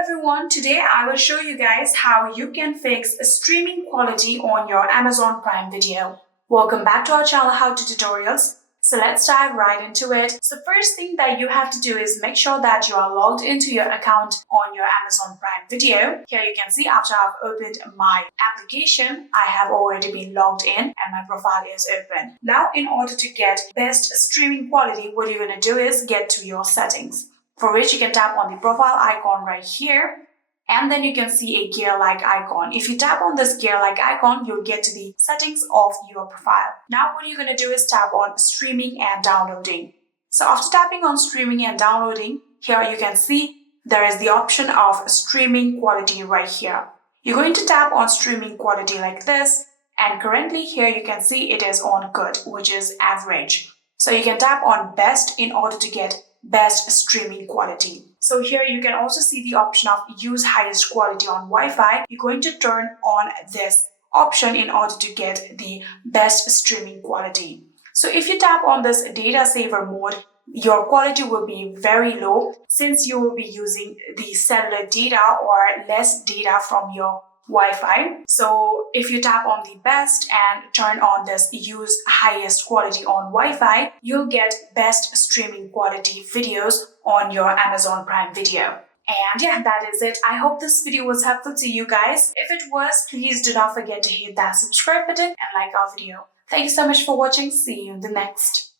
everyone, today I will show you guys how you can fix streaming quality on your Amazon Prime Video. Welcome back to our channel How To Tutorials. So let's dive right into it. So first thing that you have to do is make sure that you are logged into your account on your Amazon Prime Video. Here you can see after I've opened my application, I have already been logged in and my profile is open. Now in order to get best streaming quality, what you're going to do is get to your settings, for which you can tap on the profile icon right here. And then you can see a gear-like icon. If you tap on this gear-like icon, you'll get to the settings of your profile. Now what you're going to do is tap on streaming and downloading. So after tapping on streaming and downloading, here you can see there is the option of streaming quality right here. You're going to tap on streaming quality like this, and currently here you can see it is on good, which is average. So you can tap on best in order to get best streaming quality. So here you can also see the option of use highest quality on Wi-Fi. You're going to turn on this option in order to get the best streaming quality. So if you tap on this data saver mode, your quality will be very low since you will be using the cellular data or less data from your Wi-Fi. So if you tap on the best and turn on this use highest quality on Wi-Fi, you'll get best streaming quality videos on your Amazon Prime Video. And yeah, that is it. I hope this video was helpful to you guys. If it was, please do not forget to hit that subscribe button and like our video. Thank you so much for watching. See you in the next.